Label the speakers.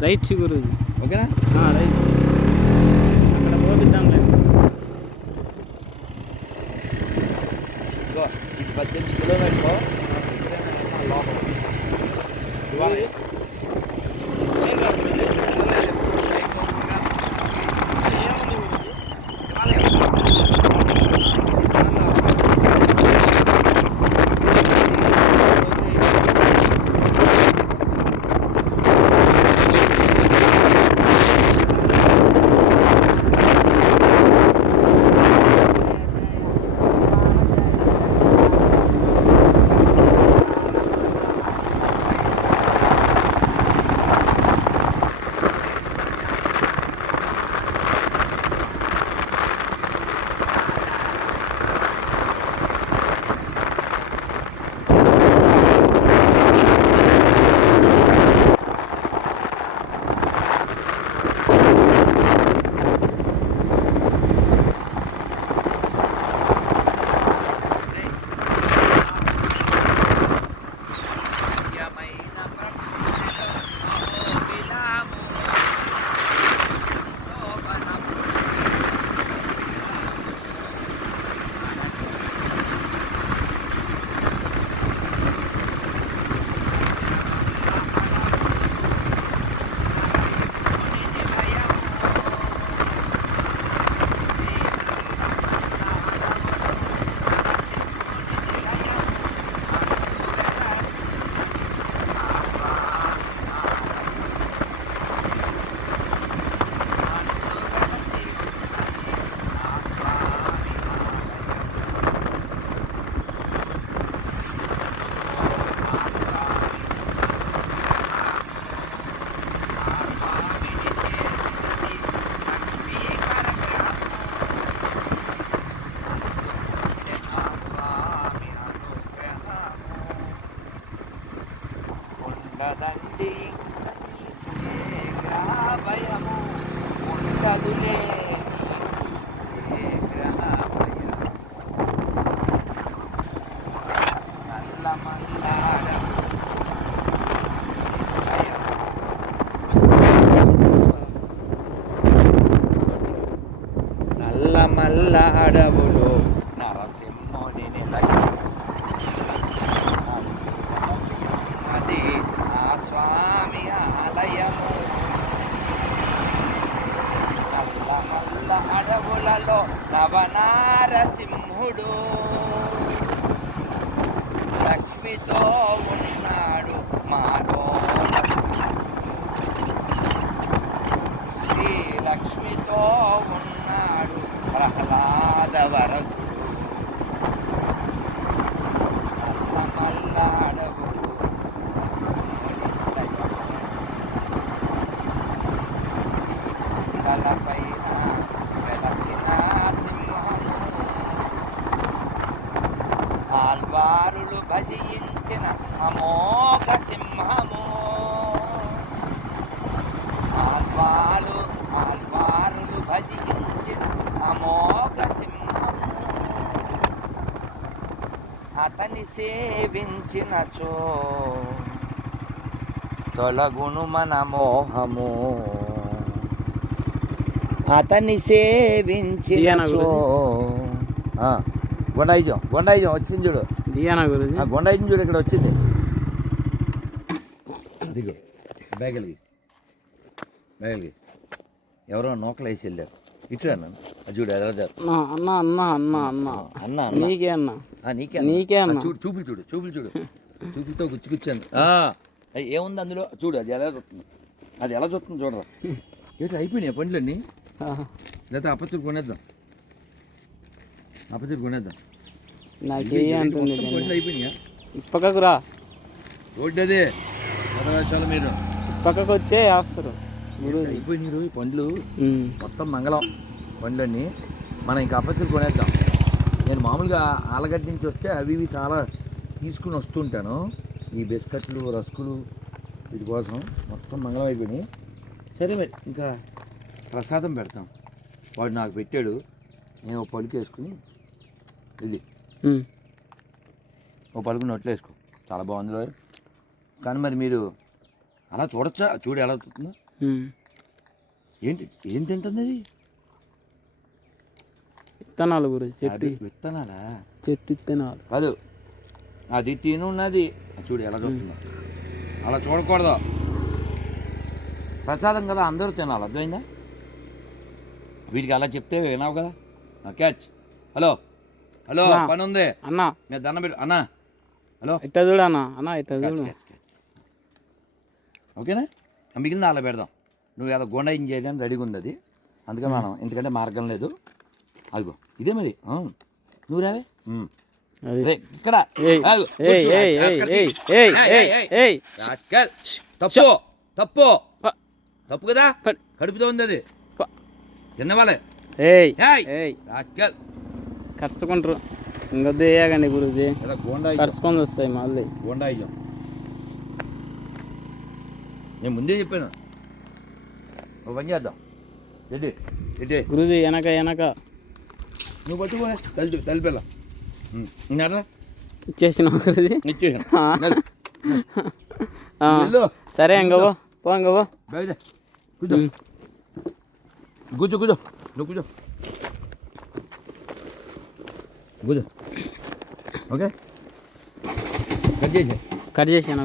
Speaker 1: Right Guruji.
Speaker 2: ఓకేనా?
Speaker 1: ఆ, right అక్కడ పోపిద్దాంలే
Speaker 2: పద్దెనిమిది కిలోమీటర్లు. లోపల. ఉండదండి భయము ఉండదులే. నల్ల మల్ల అడవు నరసింహుని నిలయ అది ఆ స్వామి ఆలయము నల్ల నల్ల అడవులలో నవనారసింహుడు లక్ష్మితో ఉన్నాడు మాలో శ్రీ లక్ష్మితో ఉన్నాడు ప్రహ్లాద వరదు నల్ల అడవులు తలపైన వెలసిన సింహము ఆల్వారులు భజించిన అమోఘ సింహము ఆల్వారు ఆల్వారులు భజించిన అమోఘ సింహము అతని సేవించినచో తొలగును మన మోహము. అతన్ని సేవించినచో ఆ, గుండాయిజం గుండాయిజం వచ్చింది చూడు.
Speaker 1: దియానా గురూజీ?
Speaker 2: ఆ గుండాయిజం చూడు ఇక్కడ వచ్చింది. దిగు బ్యాగలిగి బ్యాగలిగి ఎవరో నూకలు వేసి వెళ్ళారు. ఇటు అన్నాను అది చూడు చేస్తా
Speaker 1: అన్న అన్న అన్న అన్న అన్న.
Speaker 2: అన్న అన్న.
Speaker 1: నీకే అన్న.
Speaker 2: నీకే
Speaker 1: నీకే
Speaker 2: అన్న. చూడు చూపులు చూడు చూపులు చూడు. చూపులతో గుచ్చి గుచ్చాను అది ఏముంది అందులో? చూడు అది ఎలా చూస్తుంది అది ఎలా చూస్తుంది చూడరా. ఏంటి అయిపోయినాయి పండ్లన్నీ?
Speaker 1: ఆహా.
Speaker 2: లేకపోతే అప్పచురు కొనేద్దాం. అప్పచురు కొనేద్దాం.
Speaker 1: నాకే అంటుంది పక్కకు రా
Speaker 2: రోడ్డు అదే మీరు
Speaker 1: పక్కకు వచ్చే వేస్తారు. గురూజీ
Speaker 2: అయిపోయినాయి రోజు పండ్లు. మొత్తం మంగళం పండ్లన్నీ. మనం ఇంకా అప్పచురు కొనేద్దాం. నేను మామూలుగా ఆలగడ్డ నుంచి వస్తే అవి ఇవి చాలా తీసుకుని వస్తుంటాను. ఈ బిస్కెట్లు రస్కులు వీటి కోసం మొత్తం మంగళం అయిపోయినాయి. సరే మరి ఇంకా ప్రసాదం పెడతాం. వాడు నాకు పెట్టాడు. నేను ఓ పలుకు వేసుకుని ఇది
Speaker 1: ఉమ్.
Speaker 2: ఓ పలుకు నోట్లో వేసుకో. చాలా బాగుంది. కానీ మరి మీరు అలా చూడొచ్చా? చూడు ఎలా అవుతుందో. ఏంటి ఏం తింటుంది అది?
Speaker 1: విత్తనాలు గురించి చెట్టు.
Speaker 2: అది విత్తనాలా?
Speaker 1: చెట్టు విత్తనాలు.
Speaker 2: కాదు అది తినున్నది చూడు ఎలా చూస్తుందో అలా చూడకూడదు. ప్రసాదం కదా అందరూ తినాలి. అర్థమైందా? వీటికి అలా చెప్తే వినావు కదా? క్యాచ్. హలో. హలో. పని ఉంది
Speaker 1: అన్న.
Speaker 2: మీరు దండం పెట్టు. అన్నా హలో.
Speaker 1: ఇట్ట చూడు అన్న అన్న ఇట్ట చూడు.
Speaker 2: ఓకేనా? మిగిలింది అలా పెడదాం. నువ్వు ఏదో గుండ ఏం చేయడానికి రెడీగా ఉంది అది. అందుకని మనం ఎందుకంటే మార్గం లేదు. అదిగో ఇదే మరి. నువ్వు రావే? ఇక్కడ. తప్పు తప్పు. తప్పు కదా? కడుపుతో ఉంది అది. తిన్నవాళ్ళే.
Speaker 1: ఏయ్ ఖర్చుకుంటారు ఇంకొద్దు వేయకండి గురుజీ.
Speaker 2: ఇయ్యం.
Speaker 1: ఖర్చుకొని వస్తాయి మళ్ళీ.
Speaker 2: గోండా అయ్యాం నేను ముందే చెప్పాను. ఒక పని చేద్దాం ఎడ్డి ఎడ్డి
Speaker 1: గురుజీ వెనక వెనక.
Speaker 2: నువ్వు పట్టుకో. తల్లి తల్లిపిల్ల ఇంకా
Speaker 1: ఇచ్చేసిన గురుజీ?
Speaker 2: ఇచ్చేసాను.
Speaker 1: సరే ఇంకవో పో ఇంకవో.
Speaker 2: కూర్చో కూర్చో. నువ్వు కూర్చో. కూర్చో ఓకే? కట్ చేసి
Speaker 1: కట్ చేసాను